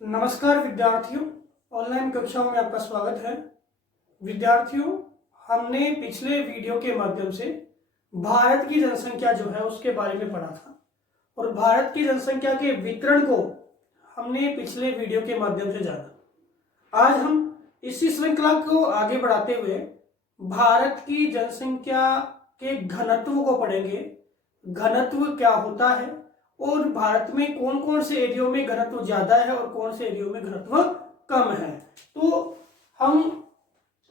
नमस्कार विद्यार्थियों, ऑनलाइन कक्षाओं में आपका स्वागत है। विद्यार्थियों, हमने पिछले वीडियो के माध्यम से भारत की जनसंख्या जो है उसके बारे में पढ़ा था और भारत की जनसंख्या के वितरण को हमने पिछले वीडियो के माध्यम से जाना। आज हम इसी श्रृंखला को आगे बढ़ाते हुए भारत की जनसंख्या के घनत्व को पढ़ेंगे। घनत्व क्या होता है और भारत में कौन कौन से एरियो में घनत्व ज्यादा है और कौन से एरियो में घनत्व कम है। तो हम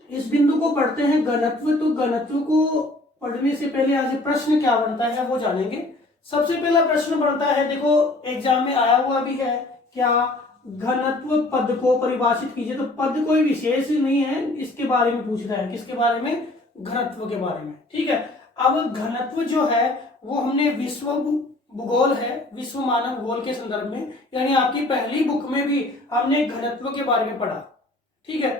इस बिंदु को पढ़ते हैं घनत्व। तो घनत्व को पढ़ने से पहले आज प्रश्न क्या बनता है वो जानेंगे। सबसे पहला प्रश्न बनता है, देखो एग्जाम में आया हुआ भी है, क्या घनत्व पद को परिभाषित कीजिए। तो पद कोई विशेष नहीं है, इसके बारे में पूछ रहा है। किसके बारे में? घनत्व के बारे में। ठीक है। अब घनत्व जो है वो हमने विश्व भूगोल है, विश्व मानव भूगोल के संदर्भ में, यानी आपकी पहली बुक में भी हमने घनत्व के बारे में पढ़ा। ठीक है।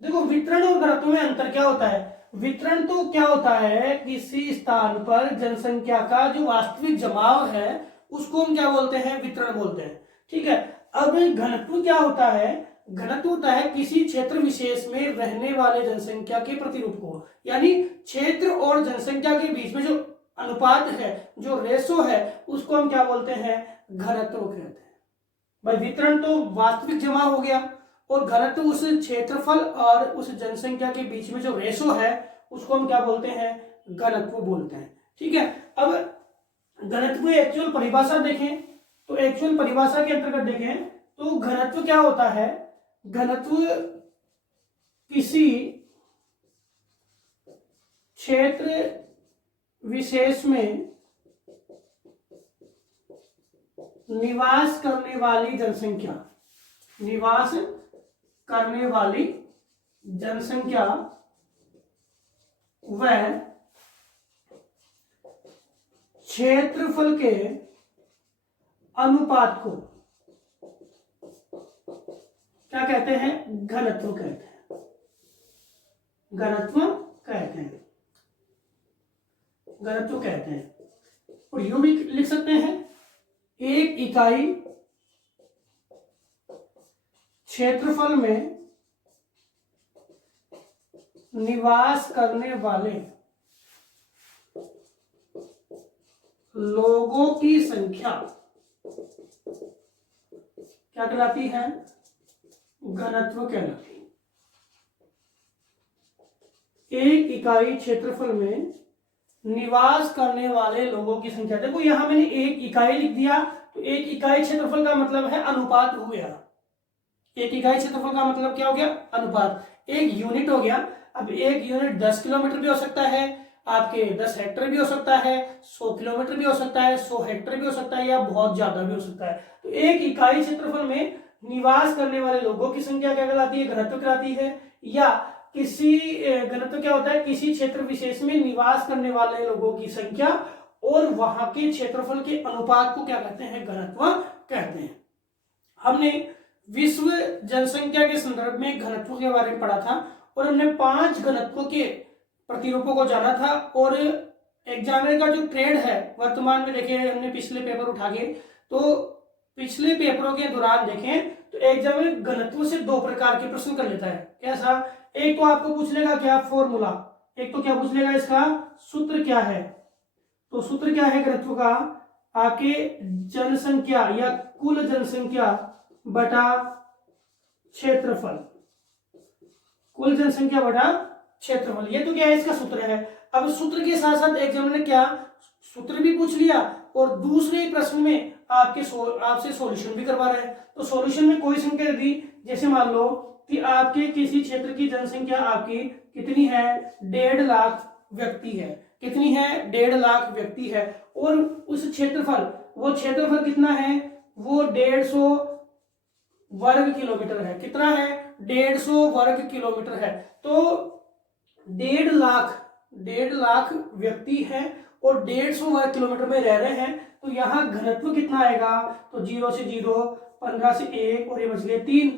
देखो वितरण और घनत्व में अंतर क्या होता है। वितरण तो क्या होता है, किसी स्थान पर जनसंख्या का जो वास्तविक जमाव है उसको हम क्या बोलते हैं? वितरण बोलते हैं। ठीक है। अब घनत्व क्या होता है? घनत्व होता है किसी क्षेत्र विशेष में रहने वाले जनसंख्या के प्रतिरूप को, यानी क्षेत्र और जनसंख्या के बीच में जो अनुपात है, जो रेशो है, उसको हम क्या बोलते हैं? घनत्व कहते हैं। भाई वितरण तो वास्तविक जमा हो गया और घनत्व उस क्षेत्रफल और उस जनसंख्या के बीच में जो रेशो है उसको हम क्या बोलते हैं? घनत्व बोलते हैं। ठीक है। अब घनत्व एक्चुअल परिभाषा देखें तो एक्चुअल परिभाषा के अंतर्गत देखें तो घनत्व क्या होता है? घनत्व किसी क्षेत्र विशेष में निवास करने वाली जनसंख्या, निवास करने वाली जनसंख्या व क्षेत्रफल के अनुपात को क्या कहते हैं? घनत्व कहते हैं। घनत्व कहते हैं। घनत्व कहते हैं। और यूं भी लिख सकते हैं, एक इकाई क्षेत्रफल में निवास करने वाले लोगों की संख्या क्या कहलाती है? घनत्व कहलाती है। एक इकाई क्षेत्रफल में निवास करने वाले लोगों की संख्या। देखो यहां मैंने एक इकाई लिख दिया, तो एक इकाई क्षेत्रफल का मतलब है अनुपात हो गया। एक इकाई क्षेत्रफल का मतलब क्या हो गया? अनुपात। एक यूनिट हो गया। अब एक यूनिट 10 किलोमीटर भी हो सकता है, आपके 10 हेक्टर भी हो सकता है, 100 किलोमीटर भी हो सकता है, 100 हेक्टर भी हो सकता है, या बहुत ज्यादा भी हो सकता है। तो एक इकाई क्षेत्रफल में निवास करने वाले लोगों की संख्या क्या कहलाती है? घनत्व कहलाती है। या किसी घनत्व क्या होता है? किसी क्षेत्र विशेष में निवास करने वाले लोगों की संख्या और वहां के क्षेत्रफल के अनुपात को क्या कहते हैं? घनत्व कहते हैं। हमने विश्व जनसंख्या के संदर्भ में घनत्व के बारे में पढ़ा था और हमने 5 घनत्वों के प्रतिरूपों को जाना था। और एग्जामिनर का जो ट्रेंड है वर्तमान में देखें, हमने पिछले पेपर उठा के, तो पिछले पेपरों के दौरान देखें तो एग्जामिनर घनत्व से 2 प्रकार के प्रश्न कर लेता है। कैसा? एक तो आपको पूछ लेगा क्या? फॉर्मूला। एक तो क्या पूछ लेगा? इसका सूत्र क्या है। तो सूत्र क्या है घनत्व का? आपके जनसंख्या या कुल जनसंख्या बटा क्षेत्रफल। कुल जनसंख्या बटा क्षेत्रफल, ये तो क्या है? इसका सूत्र है। अब सूत्र के साथ साथ एग्जामिनर ने क्या सूत्र भी पूछ लिया और दूसरे प्रश्न में आपसे सॉल्यूशन भी करवा रहा है। तो सॉल्यूशन में कोई संख्या दी, जैसे मान लो कि आपके किसी क्षेत्र की जनसंख्या आपकी कितनी है? 1.5 लाख व्यक्ति है। कितनी है? 1.5 लाख व्यक्ति है। और उस क्षेत्रफल, वो क्षेत्रफल कितना है? वो 150 वर्ग किलोमीटर है। कितना है? 150 वर्ग किलोमीटर है। तो 1.5 लाख व्यक्ति है और 150 वर्ग किलोमीटर में रह रहे हैं। तो यहाँ घनत्व कितना आएगा? तो 0 से 0, 15 से 1 और ये बच गए 3।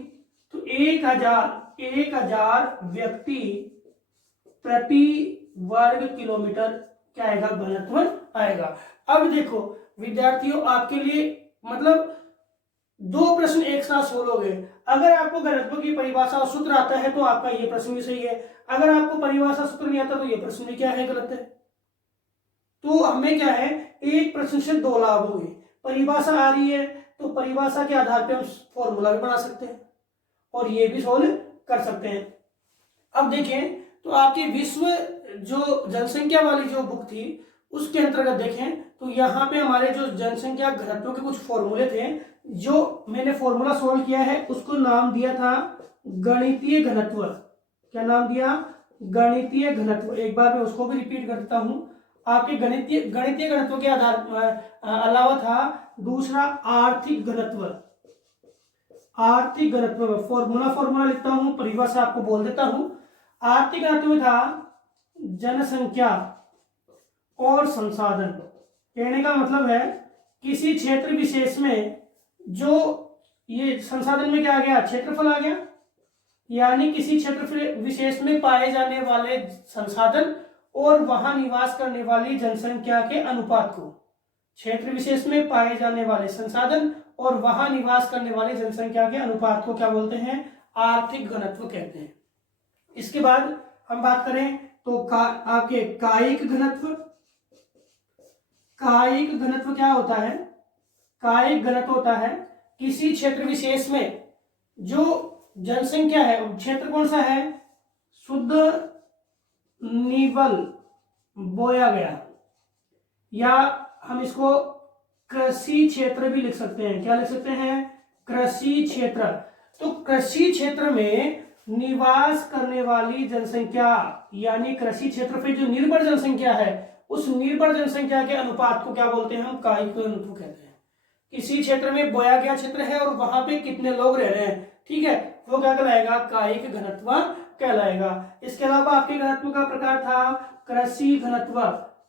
तो 1000 व्यक्ति प्रति वर्ग किलोमीटर क्या आएगा? घनत्व आएगा। अब देखो विद्यार्थियों, आपके लिए मतलब दो प्रश्न एक साथ सोल्व हो गए। अगर आपको घनत्व की परिभाषा और सूत्र आता है तो आपका ये प्रश्न भी सही है, अगर आपको परिभाषा सूत्र नहीं आता तो ये प्रश्न भी क्या है, गलत है। तो हमें क्या है, एक प्रश्न से दो लाभ होंगे। परिभाषा आ रही है तो परिभाषा के आधार पर हम फॉर्मूला भी बना सकते हैं और ये भी सोल्व कर सकते हैं। अब देखें तो आपकी विश्व जो जनसंख्या वाली जो बुक थी उसके अंतर्गत देखें तो यहाँ पे हमारे जो जनसंख्या घनत्व के कुछ फॉर्मूले थे, जो मैंने फॉर्मूला सोल्व किया है उसको नाम दिया था गणितीय घनत्व। क्या नाम दिया, गणितीय घनत्व। एक बार मैं उसको भी रिपीट कर देता हूं। आपके गणितीय घनत्व के आधार अलावा था दूसरा आर्थिक घनत्व। आर्थिक घनत्व में फॉर्मूला लिखता हूं, परिभाषा आपको बोल देता हूं। आर्थिक घनत्व में था जनसंख्या और संसाधन। कहने का मतलब है किसी क्षेत्र विशेष में जो ये संसाधन में क्या आ गया, क्षेत्रफल आ गया, यानी किसी क्षेत्र विशेष में पाए जाने वाले संसाधन और वहां निवास करने वाली जनसंख्या के अनुपात को, क्षेत्र विशेष में पाए जाने वाले संसाधन और वहां निवास करने वाली जनसंख्या के अनुपात को क्या बोलते हैं, आर्थिक घनत्व कहते हैं। इसके बाद हम बात करें तो आपके कायिक घनत्व। कायिक घनत्व क्या होता है, कायिक घनत्व होता है किसी क्षेत्र विशेष में जो जनसंख्या है, क्षेत्र कौन सा है, शुद्ध निवल बोया गया, या हम इसको कृषि क्षेत्र भी लिख सकते हैं। क्या लिख सकते हैं, कृषि क्षेत्र। तो कृषि क्षेत्र में निवास करने वाली जनसंख्या यानी कृषि क्षेत्र पे जो निर्भर जनसंख्या है उस निर्भर जनसंख्या के अनुपात को क्या बोलते हैं, हम कायिक घनत्व कहते हैं। किसी क्षेत्र में बोया गया क्षेत्र है और वहां पे कितने लोग रह रहे हैं, ठीक है, वो क्या कहलाएगा, कायिक घनत्व कहलाएगा। इसके अलावा आपके घनत्व का प्रकार था कृषि घनत्व।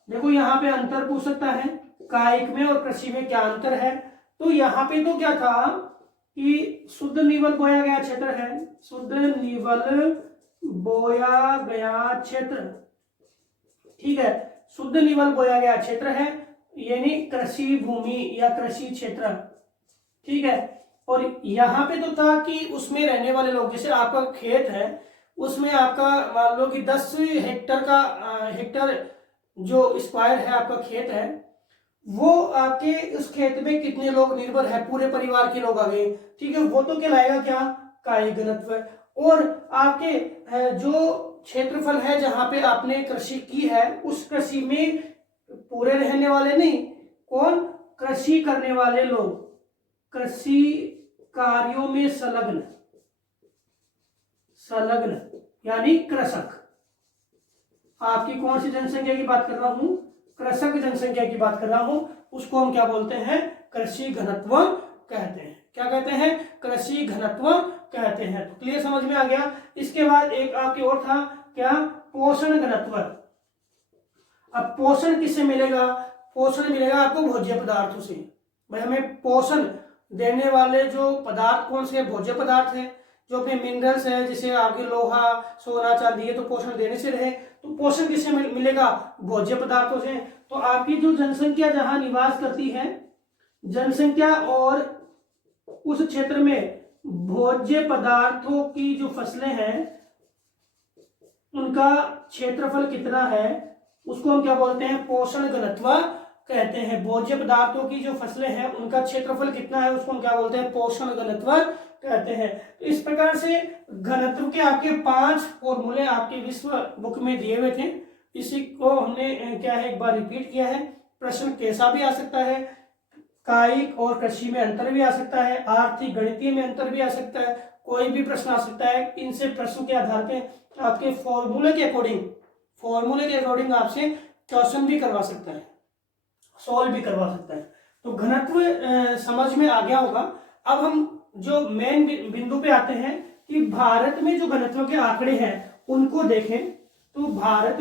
देखो यहाँ पे अंतर पूछ सकता है, कायिक में और कृषि में क्या अंतर है। तो यहाँ पे तो क्या था कि शुद्ध निवल बोया गया क्षेत्र है, शुद्ध निवल बोया गया क्षेत्र, ठीक है, शुद्ध निवल बोया गया क्षेत्र है यानी कृषि भूमि या कृषि क्षेत्र, ठीक है। और यहाँ पे तो था कि उसमें रहने वाले लोग, जैसे आपका खेत है उसमें आपका मान लो कि 10 हेक्टर का हेक्टर जो स्क्वायर है आपका खेत है, वो आपके उस खेत में कितने लोग निर्भर है, पूरे परिवार के लोग आ गए, ठीक है, वो तो कहलाएगा क्या, कायिक घनत्व। और आपके जो क्षेत्रफल है जहां पे आपने कृषि की है उस कृषि में पूरे रहने वाले नहीं, कौन, कृषि करने वाले लोग, कृषि कार्यों में संलग्न यानी कृषक। आपकी कौन सी जनसंख्या की बात कर रहा हूं, कृषक जनसंख्या की बात कर रहा हूं, उसको हम क्या बोलते हैं, कृषि घनत्व कहते हैं। क्या कहते हैं, कृषि घनत्व कहते हैं। तो क्लियर, समझ में आ गया। इसके बाद एक आपके और था क्या, पोषण घनत्व। अब पोषण किससे मिलेगा, पोषण मिलेगा आपको भोज्य पदार्थों से। भाई हमें पोषण देने वाले जो पदार्थ कौन से, भोज्य पदार्थ है, जो अपने मिनरल्स है जैसे आपके लोहा सोना चांदी है, तो पोषण देने से रहे। तो पोषण किससे मिलेगा, भोज्य पदार्थों से। तो आपकी जो जनसंख्या जहां निवास करती है, जनसंख्या और उस क्षेत्र में भोज्य पदार्थों की जो फसलें हैं उनका क्षेत्रफल कितना है, उसको हम क्या बोलते हैं, पोषण घनत्व कहते हैं। भोज्य पदार्थों की जो फसलें हैं उनका क्षेत्रफल कितना है उसको हम क्या बोलते हैं, पोषण घनत्व कहते हैं। तो इस प्रकार से घनत्व के आपके 5 फॉर्मूले आपके विश्व बुक में दिए हुए थे। इसी को हमने क्या है एक बार रिपीट किया है। प्रश्न कैसा भी आ सकता है, कायिक और कृषि में अंतर भी आ सकता है, आर्थिक गणितीय में अंतर भी आ सकता है, कोई भी प्रश्न आ सकता है। इनसे प्रश्न के आधार पर आपके फॉर्मूले के अकॉर्डिंग आपसे क्वेश्चन भी करवा सकता है, सॉल्व भी करवा सकता है। तो घनत्व समझ में आ गया होगा। अब हम जो मेन बिंदु पे आते हैं कि भारत में जो घनत्व के आंकड़े हैं उनको देखें। तो भारत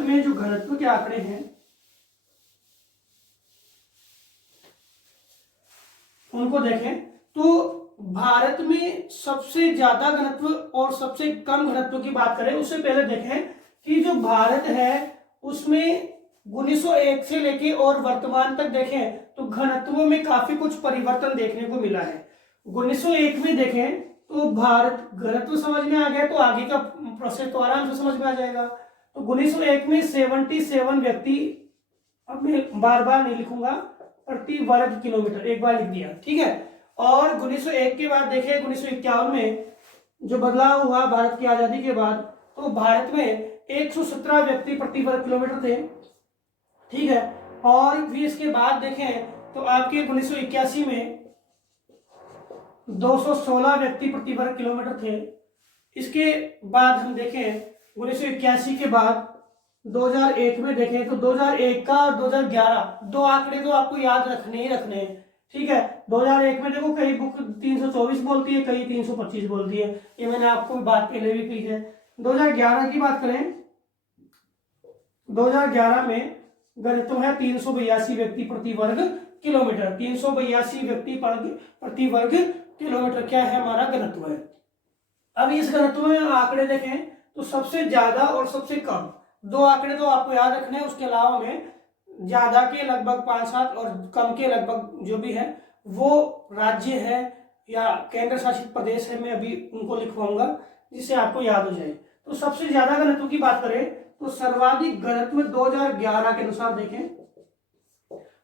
में जो घनत्व के आंकड़े हैं उनको देखें तो भारत में सबसे ज्यादा घनत्व और सबसे कम घनत्व की बात करें उससे पहले देखें कि जो भारत है उसमें 1901 से लेके और वर्तमान तक देखें तो घनत्वों में काफी कुछ परिवर्तन देखने को मिला है। 1901 में देखें तो भारत घनत्व समझ में आ गया तो आगे का प्रोसेस तो आराम से समझ में आ जाएगा। तो 1901 में 77 व्यक्ति, अब मैं बार बार नहीं लिखूंगा, प्रति वर्ग किलोमीटर, एक बार लिख दिया, ठीक है। और 1901 के बाद देखें 1951 में जो बदलाव हुआ भारत की आजादी के बाद, तो भारत में 117 व्यक्ति प्रति वर्ग किलोमीटर थे, ठीक है। और फिर इसके बाद देखें तो आपके 1981 में 216 व्यक्ति प्रति वर्ग किलोमीटर थे। इसके बाद हम देखें 1981 के बाद 2001 में देखें तो 2001 का और 2011 दो आंकड़े तो आपको याद रखने ही रखने हैं, ठीक है। 2001 में देखो कई बुक 324 बोलती है, कई 325 बोलती है, ये मैंने आपको बात पहले भी की है। 2011 की बात करें, 2011 में घनत्व है 382 व्यक्ति प्रति वर्ग किलोमीटर, 382 व्यक्ति प्रति वर्ग किलोमीटर क्या है हमारा घनत्व है। अब इस घनत्व में आंकड़े देखें तो सबसे ज्यादा और सबसे कम दो आंकड़े तो आपको याद रखने हैं, उसके अलावा में ज्यादा के लगभग 5-7 और कम के लगभग जो भी है वो राज्य है या केंद्र शासित प्रदेश है, मैं अभी उनको लिखवाऊंगा जिससे आपको याद हो जाए। तो सबसे ज्यादा घनत्व की बात करें तो सर्वाधिक घनत्व 2011 के अनुसार देखें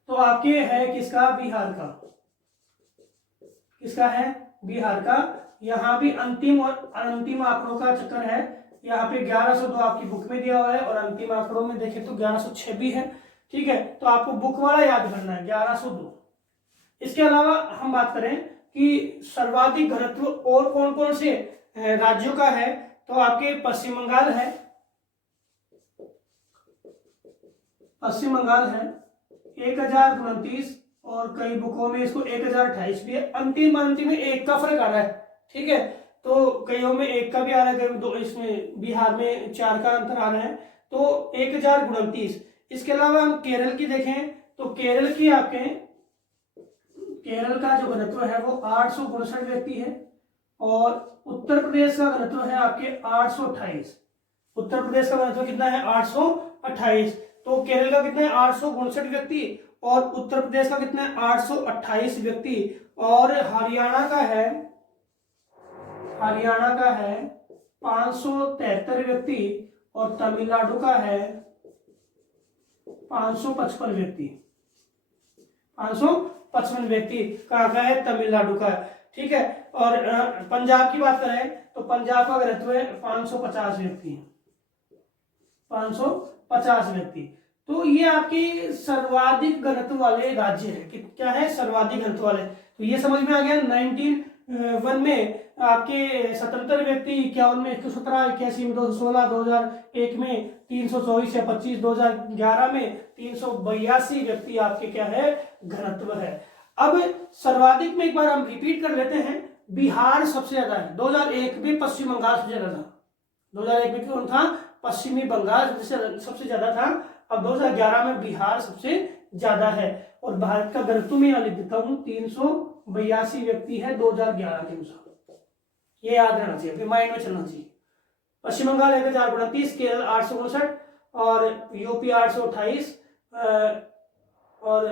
तो आपके है किसका, बिहार का, किसका है, बिहार का। यहाँ भी अंतिम और अंतिम आंकड़ों का चक्कर है, यहाँ पे 1102 आपकी बुक में दिया हुआ है और अंतिम आंकड़ों में देखें तो 1106 भी है, ठीक है। तो आपको बुक वाला याद करना है 1102। इसके अलावा हम बात करें कि सर्वाधिक घनत्व और कौन कौन से राज्यों का है, तो आपके पश्चिम बंगाल है, पश्चिम बंगाल है 1029 और कई बुकों में इसको 1028 भी है। अंतिम में एक का फर्क आ रहा है, ठीक है। तो कईयों में एक का भी आ रहा है, दो इसमें बिहार में 4 का अंतर आ रहा है, तो 1029। इसके अलावा हम केरल की देखें तो केरल की आपके केरल का जो घनत्व है वो 859 व्यक्ति है और उत्तर प्रदेश का घनत्व है आपके 828। उत्तर प्रदेश का घनत्व कितना है 828। तो केरल का कितना है 859 व्यक्ति और उत्तर प्रदेश का कितना है 828 व्यक्ति। और हरियाणा का है 573 व्यक्ति और तमिलनाडु का है 555 व्यक्ति, 555 व्यक्ति का है तमिलनाडु का, ठीक है। और पंजाब की बात करें तो पंजाब का घनत्व है 550 व्यक्ति, 550 व्यक्ति। तो ये आपके सर्वाधिक घनत्व वाले राज्य है, क्या है सर्वाधिक घनत्व वाले। तो ये समझ में आ गया। 1901 में आपके 77 व्यक्ति, 51 में 117, 81 में 216, 2001 में 324 या 25, 2011 में 382 व्यक्ति आपके क्या है घनत्व है। अब सर्वाधिक में एक बार हम रिपीट कर लेते हैं, बिहार सबसे ज्यादा है। 2001 में पश्चिम बंगाल सबसे ज्यादा था, 2001 में कौन था, पश्चिमी बंगाल सबसे ज्यादा था। अब 2011 में बिहार सबसे ज्यादा है और भारत का घनत्व में यहाँ लिख देता हूं 382 व्यक्ति है 2011 के अनुसार। ये याद रहना चाहिए, फिर माइंड में चलना चाहिए। पश्चिम बंगाल 1029, केरल 859 और यूपी 828 और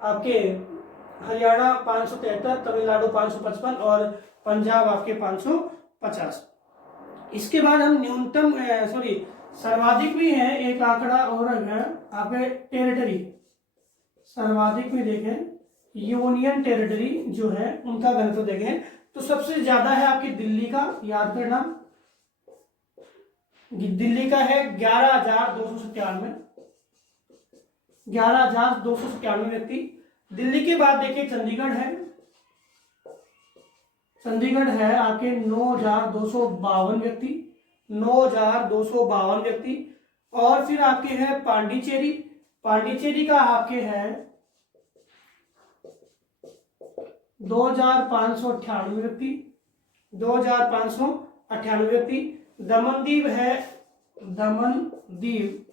आपके हरियाणा 573, तमिलनाडु 555 और पंजाब आपके 550। इसके बाद हम न्यूनतम सर्वाधिक भी है एक आंकड़ा और है आपके टेरिटरी। सर्वाधिक में देखें यूनियन टेरिटरी जो है उनका घनत्व देखें तो सबसे ज्यादा है आपकी दिल्ली का, याद करना, दिल्ली का है 11,297, 11,297 व्यक्ति। दिल्ली के बाद देखिए चंडीगढ़ है, चंडीगढ़ है आपके 9,252 व्यक्ति, 9,252 व्यक्ति। और फिर आपके है पांडिचेरी, पांडिचेरी का आपके है 2,598 व्यक्ति, 2,598 व्यक्ति। दमनदीप है, दमनदीप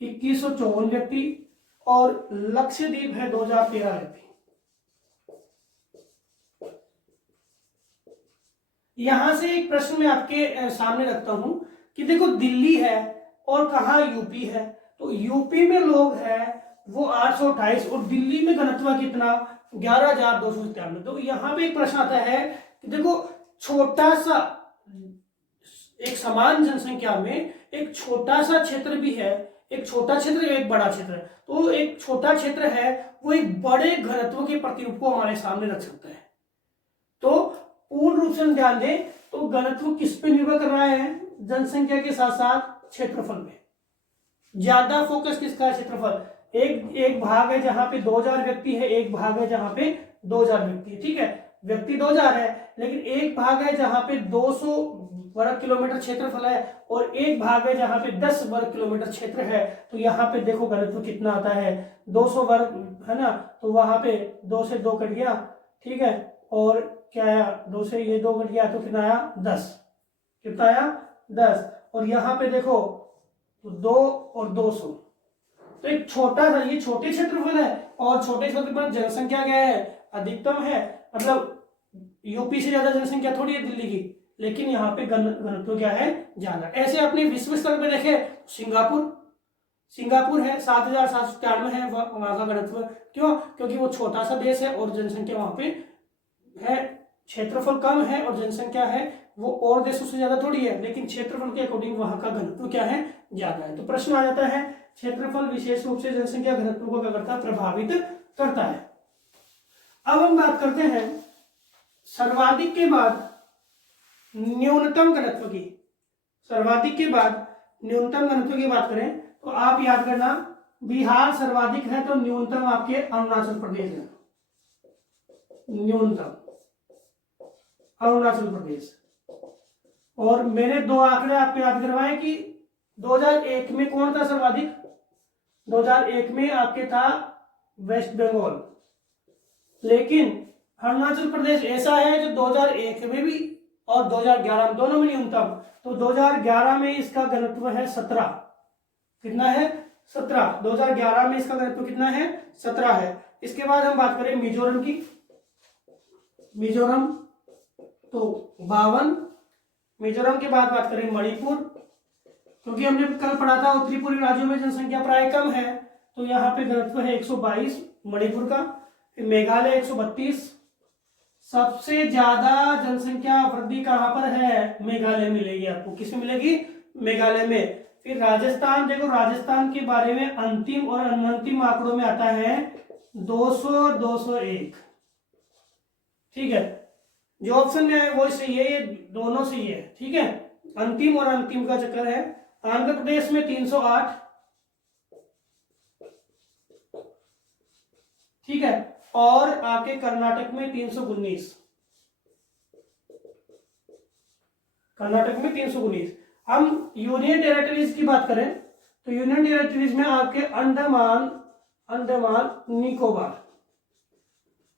2154 व्यक्ति और लक्षद्वीप है 2013 व्यक्ति। यहां से एक प्रश्न मैं आपके सामने रखता हूं कि देखो दिल्ली है और कहाँ यूपी है, तो यूपी में लोग हैं वो 828 और दिल्ली में घनत्व कितना 11,297। तो यहाँ पे एक प्रश्न आता है कि देखो छोटा सा एक समान जनसंख्या में एक छोटा सा क्षेत्र भी है, एक छोटा क्षेत्र एक बड़ा क्षेत्र है, तो एक छोटा क्षेत्र है वो एक बड़े घनत्व के प्रतिरूप को हमारे सामने रख सकता है। तो पूर्ण रूप से ध्यान दें तो घनत्व किस पे निर्भर कर रहा है, जनसंख्या के साथ साथ क्षेत्रफल पे। ज्यादा फोकस किसका है, क्षेत्रफल। एक भाग है जहां पे 2000 व्यक्ति है, एक भाग है जहां पे 2000 व्यक्ति है, ठीक है, व्यक्ति 2000 है, लेकिन एक भाग है जहां पे 200 वर्ग किलोमीटर क्षेत्रफल है और एक भाग है जहां पे 10 वर्ग किलोमीटर क्षेत्र है। तो यहाँ पे देखो घनत्व कितना आता है 200 वर्ग है ना, तो वहां पे 2 से 2 कट गया, ठीक है, और क्या आया 2 से ये 2 कट गया तो कितना आया 10, कितना आया 10, और यहाँ पे देखो तो 2 और 200, तो एक छोटा सा ये छोटे क्षेत्रफल है और छोटे क्षेत्र पर जनसंख्या क्या है अधिकतम है, मतलब यूपी से ज्यादा जनसंख्या थोड़ी है दिल्ली की, लेकिन यहाँ पे घनत्व क्या है ज्यादा। ऐसे अपने विश्व स्तर पे देखे सिंगापुर है 7,791 है वहां का घनत्व, क्यों, क्योंकि वो छोटा सा देश है और जनसंख्या वहां पे है, क्षेत्रफल कम है और जनसंख्या है वो और देशों से ज्यादा थोड़ी है, लेकिन क्षेत्रफल के अकॉर्डिंग वहां का घनत्व क्या है ज्यादा है। तो प्रश्न आ जाता है क्षेत्रफल विशेष रूप से जनसंख्या घनत्व को क्या करता है, प्रभावित करता है। अब हम बात करते हैं सर्वाधिक के बाद न्यूनतम घनत्व की। सर्वाधिक के बाद न्यूनतम घनत्व की बात करें तो आप याद करना बिहार सर्वाधिक है तो न्यूनतम आपके अरुणाचल प्रदेश है, न्यूनतम अरुणाचल प्रदेश। और मैंने 2 आंकड़े आपको याद करवाए कि 2001 में कौन था सर्वाधिक, 2001 में आपके था वेस्ट बंगाल, लेकिन अरुणाचल प्रदेश ऐसा है जो 2001 में भी और 2011 में दोनों में न्यूनतम। तो 2011 में इसका घनत्व है 17, कितना है 17, 2011 में इसका घनत्व कितना है 17 है। इसके बाद हम बात करें मिजोरम की, मिजोरम तो 52, मिजोरम के बाद बात करें मणिपुर, क्योंकि हमने कल पढ़ा था उत्तरी पूर्वी राज्यों में जनसंख्या प्राय कम है, तो यहाँ पे घनत्व है 122 मणिपुर का। मेघालय 132, सबसे ज्यादा जनसंख्या वृद्धि कहां पर है, मेघालय मिलेगी आपको, किसमें मिलेगी, मेघालय में। फिर राजस्थान, देखो राजस्थान के बारे में अंतिम और अनंतिम आंकड़ों में आता है 200 201, ठीक है, जो ऑप्शन में है वो सही है, ये दोनों सही है, ठीक है, अंतिम और अंतिम का चक्कर है। आंध्र प्रदेश में 308, ठीक है, और आपके कर्नाटक में 319, कर्नाटक में 319। हम यूनियन टेरिटरीज की बात करें तो यूनियन टेरिटरीज में आपके अंडमान निकोबार।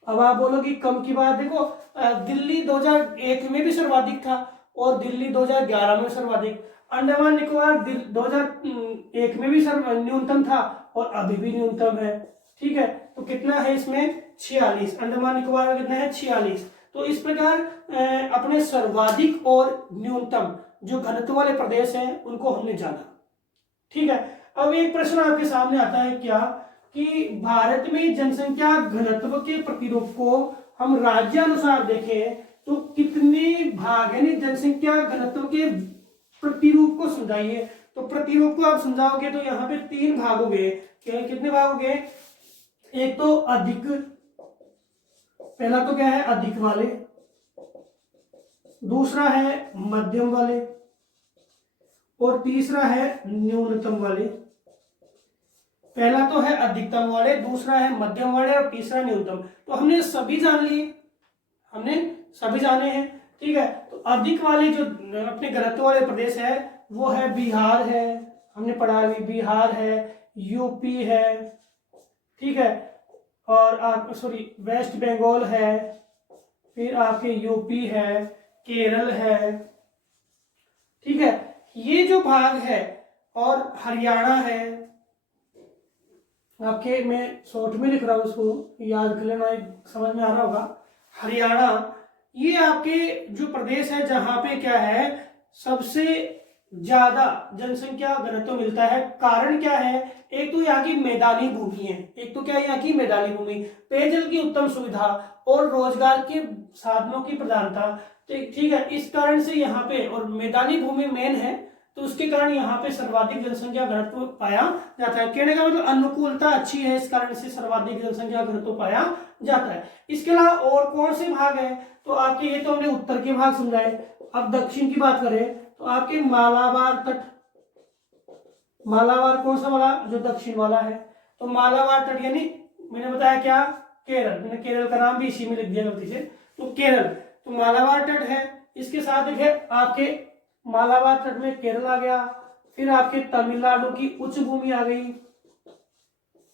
अब आप बोलो कि कम की बात, देखो दिल्ली 2001 में भी सर्वाधिक था और दिल्ली 2011 में सर्वाधिक, अंडमान निकोबार 2001 में भी न्यूनतम था और अभी भी न्यूनतम है, ठीक है, तो कितना है इसमें 46, अंडमान निकोबार में कितना है 46। तो इस प्रकार अपने सर्वाधिक और न्यूनतम जो घनत्व वाले प्रदेश हैं उनको हमने जाना, ठीक है। अब एक प्रश्न आपके सामने आता है क्या कि भारत में जनसंख्या घनत्व के प्रतिरूप को हम राज्यानुसार देखें तो कितने भाग है, जनसंख्या घनत्व के प्रतिरूप को समझाइए। तो प्रतिरूप को आप समझाओगे तो यहाँ पे 3 भाग हो गए, कितने भाग हो गए, एक तो अधिक, पहला तो क्या है अधिक वाले, दूसरा है मध्यम वाले और तीसरा है न्यूनतम वाले। पहला तो है अधिकतम वाले, दूसरा है मध्यम वाले और तीसरा न्यूनतम। तो हमने सभी जान लिए, हमने सभी जाने हैं, ठीक है। तो अधिक वाले जो अपने घनत्व वाले प्रदेश है वो है बिहार है, हमने पढ़ा भी, बिहार है, यूपी है, ठीक है, और आप सॉरी वेस्ट बंगाल है, फिर आपके यूपी है, केरल है, ठीक है, ये जो भाग है, और हरियाणा है आपके, मैं शॉर्ट में लिख रहा हूं उसको याद कर लेना, समझ में आ रहा होगा। हरियाणा ये आपके जो प्रदेश है जहां पे क्या है सबसे ज्यादा जनसंख्या घनत्व मिलता है। कारण क्या है? एक तो यहाँ की मैदानी भूमि है, एक तो क्या है यहाँ की मैदानी भूमि, पेयजल की उत्तम सुविधा और रोजगार के साधनों की प्रधानता। ठीक है, इस कारण से यहाँ पे, और मैदानी भूमि मेन है, तो उसके कारण यहाँ पे सर्वाधिक जनसंख्या घनत्व पाया जाता है। कहने का मतलब अनुकूलता अच्छी है, इस कारण से सर्वाधिक जनसंख्या घनत्व पाया जाता है। इसके अलावा और कौन से भाग है? तो आपके, ये तो हमने उत्तर के भाग समझाए। अब दक्षिण की बात करें तो आपके मालाबार तट, मालाबार कौन सा वाला? जो दक्षिण वाला है। तो मालाबार तट यानी मैंने बताया क्या? केरल। मैंने केरल का नाम भी इसी में लिख दिया गलती से, तो केरल। तो मालाबार तट है। इसके साथ देखिए आपके मालाबार तट में केरल आ गया। फिर आपके तमिलनाडु की उच्च भूमि आ गई,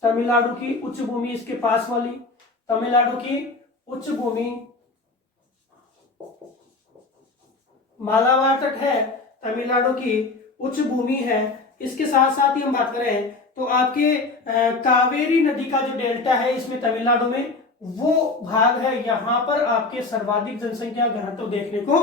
तमिलनाडु की उच्च भूमि इसके पास वाली, तमिलनाडु की उच्च भूमि मालाबार तट है, तमिलनाडु की उच्च भूमि है। इसके साथ साथ ही हम बात करें तो आपके कावेरी नदी का जो डेल्टा है इसमें तमिलनाडु में, वो भाग है, यहाँ पर आपके सर्वाधिक जनसंख्या घनत्व देखने को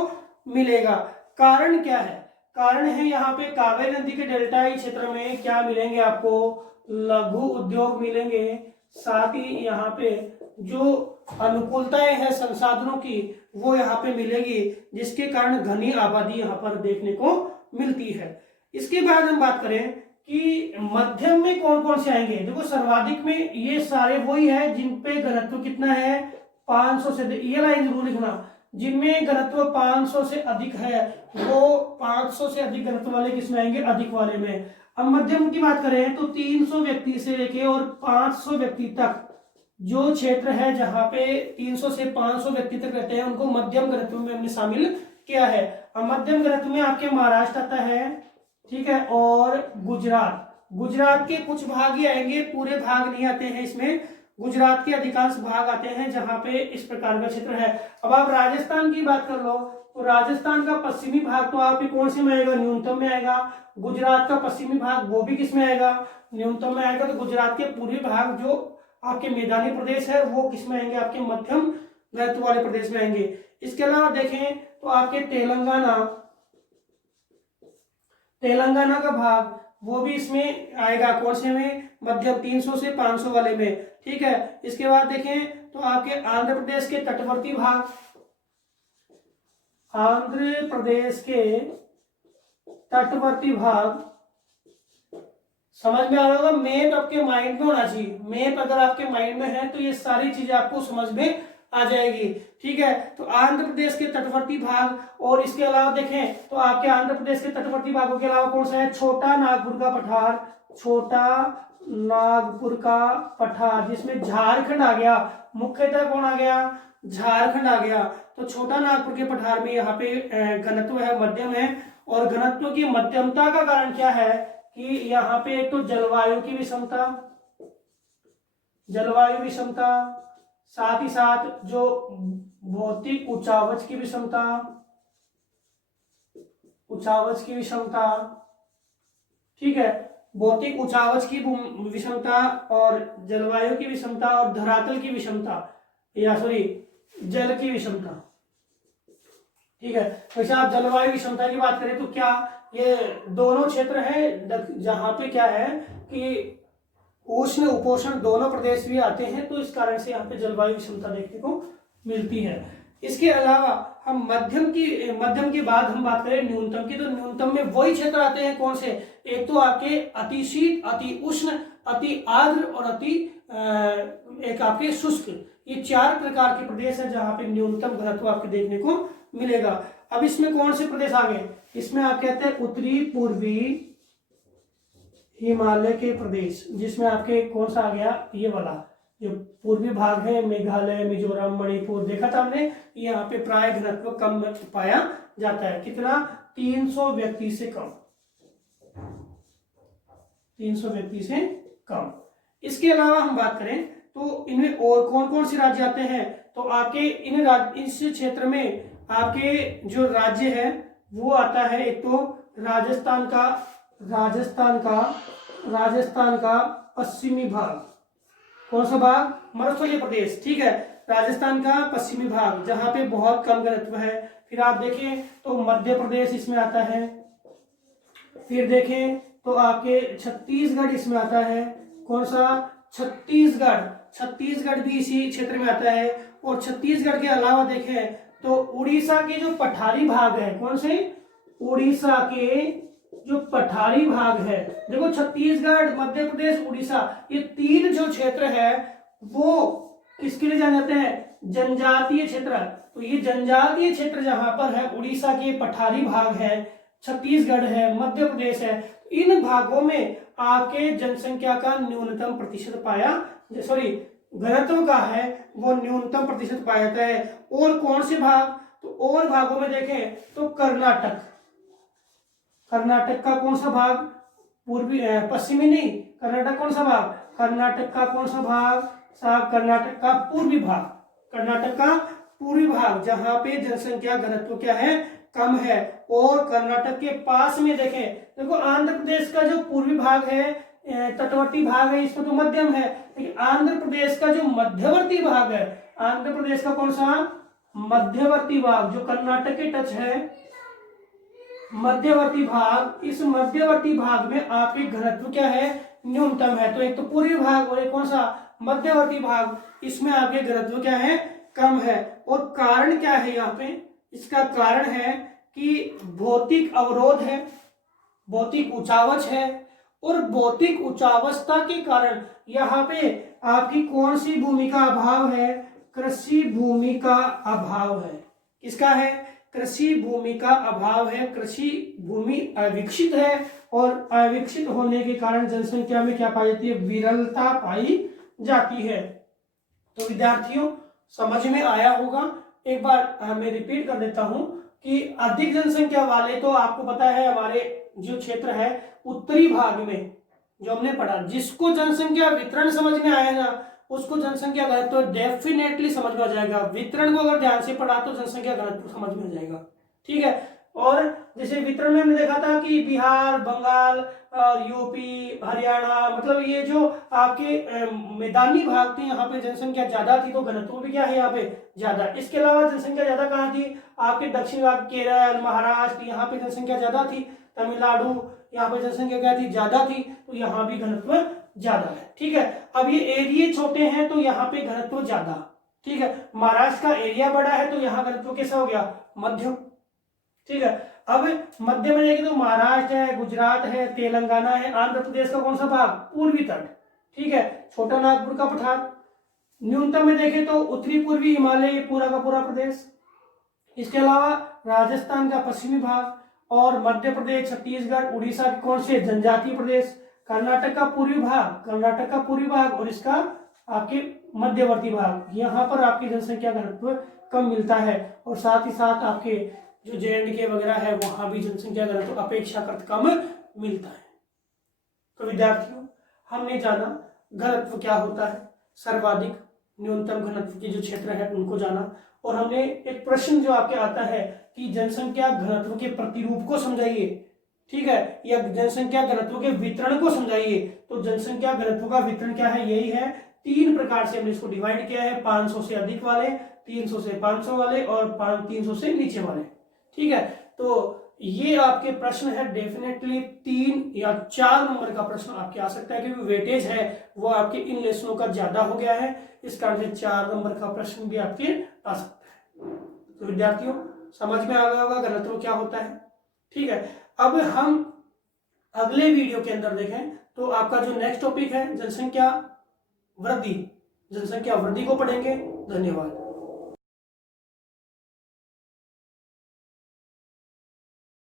मिलेगा। कारण क्या है? कारण है यहाँ पे कावेरी नदी के डेल्टाई क्षेत्र में क्या मिलेंगे आपको? लघु उद्योग मिलेंगे, साथ ही यहाँ पे जो अनुकूलताएं हैं संसाधनों की वो यहाँ पे मिलेगी, जिसके कारण घनी आबादी यहाँ पर देखने को मिलती है। इसके बाद हम बात करें कि मध्यम में कौन कौन से आएंगे। देखो सर्वाधिक में ये सारे वही है जिन पे घनत्व कितना है? 500 से, ये लाइन जरूर लिखना, जिनमें घनत्व 500 से अधिक है वो 500 से अधिक घनत्व वाले किसमें आएंगे? अधिक वाले में। अब मध्यम की बात करें तो 300 व्यक्ति से लेके और 500 व्यक्ति तक जो क्षेत्र है जहां पे 300 से 500 व्यक्ति तक रहते हैं उनको मध्यम घनत्व में हमने शामिल किया है। अब मध्यम घनत्व में आपके महाराष्ट्र आता है, ठीक है, और गुजरात। गुजरात के कुछ भाग ही आएंगे, पूरे भाग नहीं आते हैं इसमें, गुजरात के अधिकांश भाग आते हैं जहां पे इस प्रकार का क्षेत्र है। अब आप राजस्थान की बात कर लो तो राजस्थान का पश्चिमी भाग तो आपके कौन से में आएगा? न्यूनतम में आएगा। गुजरात का पश्चिमी भाग वो भी किस में आएगा? न्यूनतम में आएगा। तो गुजरात के पूर्वी भाग जो आपके मैदानी प्रदेश है वो किस में आएंगे? आपके मध्यम घनत्व वाले प्रदेश में आएंगे। इसके अलावा देखें तो आपके तेलंगाना, तेलंगाना का भाग वो भी इसमें आएगा, कौन से में? मध्यम 300 से 500 वाले में, ठीक है। इसके बाद देखें तो आपके आंध्र प्रदेश के तटवर्ती भाग, आंध्र प्रदेश के तटवर्ती भाग, समझ में आ रहा होगा। मैप आपके माइंड में होना चाहिए, मैप अगर आपके माइंड में है तो ये सारी चीजें आपको समझ में आ जाएगी, ठीक है। तो आंध्र प्रदेश के तटवर्ती भाग, और इसके अलावा देखें तो आपके आंध्र प्रदेश के तटवर्ती भागों के अलावा कौन सा है? छोटा नागपुर का पठार, छोटा नागपुर का पठार, जिसमें झारखंड आ गया, मुख्यतः कौन आ गया? झारखंड आ गया। तो छोटा नागपुर के पठार में यहाँ पे घनत्व है, मध्यम है। और घनत्व की मध्यमता का कारण क्या है कि यहाँ पे एक तो जलवायु की विषमता, जलवायु विषमता, साथ ही साथ जो भौतिक उचावच की विषमता, उचावच की विषमता, ठीक है, भौतिक उचावच की विषमता और जलवायु की विषमता और धरातल की विषमता, या सॉरी जल की विषमता, ठीक है। वैसे आप जलवायु विषमता की बात करें तो क्या ये दोनों क्षेत्र है जहां पे क्या है कि उष्ण उपोष्ण दोनों प्रदेश भी आते हैं, तो इस कारण से यहाँ पे जलवायु विषमता देखने को मिलती है। इसके अलावा हम मध्यम के बाद हम बात करें न्यूनतम की, तो न्यूनतम में वही क्षेत्र आते हैं, कौन से? एक तो आपके अति शीत, अति उष्ण, अति आर्द्र और अति एक आपके शुष्क, ये 4 प्रकार के प्रदेश हैं जहां पे न्यूनतम घनत्व आपके देखने को मिलेगा। अब इसमें कौन से प्रदेश आ गए? इसमें आप कहते हैं उत्तरी पूर्वी हिमालय के प्रदेश, जिसमें आपके कौन सा आ गया? ये वाला जो पूर्वी भाग है, मेघालय, मिजोरम, मणिपुर, देखा था हमने, यहाँ पे प्राय घनत्व कम पाया जाता है। कितना? 300 व्यक्ति से कम, 300 व्यक्ति से कम। इसके अलावा हम बात करें तो इनमें और कौन कौन से राज्य आते हैं? तो आपके इस क्षेत्र में आपके जो राज्य है वो आता है, एक तो राजस्थान का पश्चिमी भाग, कौन सा भाग? मरुस्थलीय प्रदेश, ठीक है, राजस्थान का पश्चिमी भाग जहां पे बहुत कम घनत्व है। फिर आप देखें तो मध्य प्रदेश इसमें आता है, फिर देखें तो आपके छत्तीसगढ़ इसमें आता है। कौन सा? छत्तीसगढ़। छत्तीसगढ़ भी इसी क्षेत्र में आता है। और छत्तीसगढ़ के अलावा देखें तो उड़ीसा के जो पठारी भाग है, कौन से? उड़ीसा के जो पठारी भाग है, देखो छत्तीसगढ़, मध्य प्रदेश, उड़ीसा, ये तीन जो क्षेत्र है वो किसके लिए जाने जाते हैं? जनजातीय क्षेत्र। तो ये जनजातीय क्षेत्र जहां पर है, उड़ीसा के पठारी भाग है, छत्तीसगढ़ है, मध्य प्रदेश है, इन भागों में आपके जनसंख्या का न्यूनतम प्रतिशत घनत्व का है वो न्यूनतम प्रतिशत पाया जाता है। और कौन से भाग? तो और भागों में देखें तो कर्नाटक का कौन सा भाग? पूर्वी पश्चिमी नहीं, कर्नाटक कौन सा भाग? कर्नाटक का कौन सा भाग साहब? कर्नाटक का पूर्वी भाग। कर्नाटक का पूर्वी भाग जहां पे जनसंख्या घनत्व क्या है? कम है। और कर्नाटक के पास में देखें, देखो आंध्र प्रदेश का जो पूर्वी भाग है, तटवर्ती भाग है, इसमें तो मध्यम है, लेकिन आंध्र प्रदेश का जो मध्यवर्ती भाग है, आंध्र प्रदेश का कौन सा? मध्यवर्ती भाग, जो कर्नाटक के टच है, मध्यवर्ती भाग, इस मध्यवर्ती भाग में आपके घनत्व क्या है? न्यूनतम है। तो एक तो पूर्वी भाग और एक कौन सा? मध्यवर्ती भाग, इसमें आपके घनत्व क्या है? कम है। और कारण क्या है यहाँ पे? इसका कारण है कि भौतिक अवरोध है, भौतिक उचावच है, और भौतिक उचावस्था के कारण यहाँ पे आपकी कौन सी भूमि का अभाव है? कृषि भूमि का अभाव है। किसका है? कृषि भूमि का अभाव है। कृषि भूमि अविकसित है, और अविकसित होने के कारण जनसंख्या में क्या पाई जाती है? विरलता पाई जाती है। तो विद्यार्थियों समझ में आया होगा। एक बार मैं रिपीट कर देता हूं कि अधिक जनसंख्या वाले, तो आपको पता है हमारे जो क्षेत्र है उत्तरी भाग में, जो हमने पढ़ा, जिसको जनसंख्या वितरण समझ में आया ना, उसको जनसंख्या घनत्व डेफिनेटली समझ में आ जाएगा। वितरण को अगर ध्यान से पढ़ा तो जनसंख्या घनत्व समझ में आ जाएगा। ठीक है। और जैसे वितरण में हमने देखा था कि बिहार, बंगाल और यूपी, हरियाणा, मतलब ये जो आपके मैदानी भाग थे, यहाँ पे जनसंख्या ज्यादा थी, तो घनत्व भी क्या है यहाँ पे? ज्यादा। इसके अलावा जनसंख्या ज्यादा कहाँ थी? आपके दक्षिण भाग, केरल, महाराष्ट्र, यहाँ पे जनसंख्या ज्यादा थी। तमिलनाडु, यहाँ पे जनसंख्या क्या थी? ज्यादा थी, तो यहाँ भी घनत्व ज्यादा है। ठीक है। अब ये एरिया छोटे हैं तो यहाँ पे घनत्व ज्यादा। ठीक है। महाराष्ट्र का एरिया बड़ा है तो यहाँ घनत्व कैसा हो गया? मध्यम। ठीक है। अब मध्य में देखें तो महाराष्ट्र है, गुजरात है, तेलंगाना है, आंध्र प्रदेश का कौन सा भाग? पूर्वी तट। ठीक है। छोटा नागपुर का पठार। न्यूनतम में देखें तो उत्तरी पूर्वी हिमालय, ये पूरा का पूरा प्रदेश। इसके अलावा राजस्थान का पश्चिमी भाग, और मध्य प्रदेश, छत्तीसगढ़, उड़ीसा के कौन से? जनजातीय प्रदेश। कर्नाटक का पूर्वी भाग, और इसका आपके मध्यवर्ती भाग, यहाँ पर आपकी जनसंख्या घनत्व कम मिलता है। और साथ ही साथ आपके जो J&K वगैरह है वहां भी जनसंख्या घनत्व अपेक्षाकृत कम मिलता है। तो विद्यार्थियों हमने जाना घनत्व क्या होता है, सर्वाधिक न्यूनतम घनत्व के जो क्षेत्र है उनको जाना, और हमने एक प्रश्न जो आपके आता है कि जनसंख्या घनत्व के प्रतिरूप को समझाइए। ठीक है। या जनसंख्या घनत्व के वितरण को समझाइए। तो जनसंख्या घनत्व का वितरण क्या है? यही है। 3 प्रकार से हमने इसको डिवाइड किया है, 500 से अधिक वाले, 300 से 500 वाले, और 300 से नीचे वाले। ठीक है। तो ये आपके प्रश्न है, डेफिनेटली 3 या 4 नंबर का प्रश्न आपके आ सकता है, क्योंकि वेटेज है वो आपके इन लेसनों का ज्यादा हो गया है, इस कारण से 4 नंबर का प्रश्न भी आपके आ सकता है। तो विद्यार्थियों समझ में आ गया होगा घनत्व क्या होता है। ठीक है। अब हम अगले वीडियो के अंदर देखें तो आपका जो नेक्स्ट टॉपिक है जनसंख्या वृद्धि को पढ़ेंगे। धन्यवाद।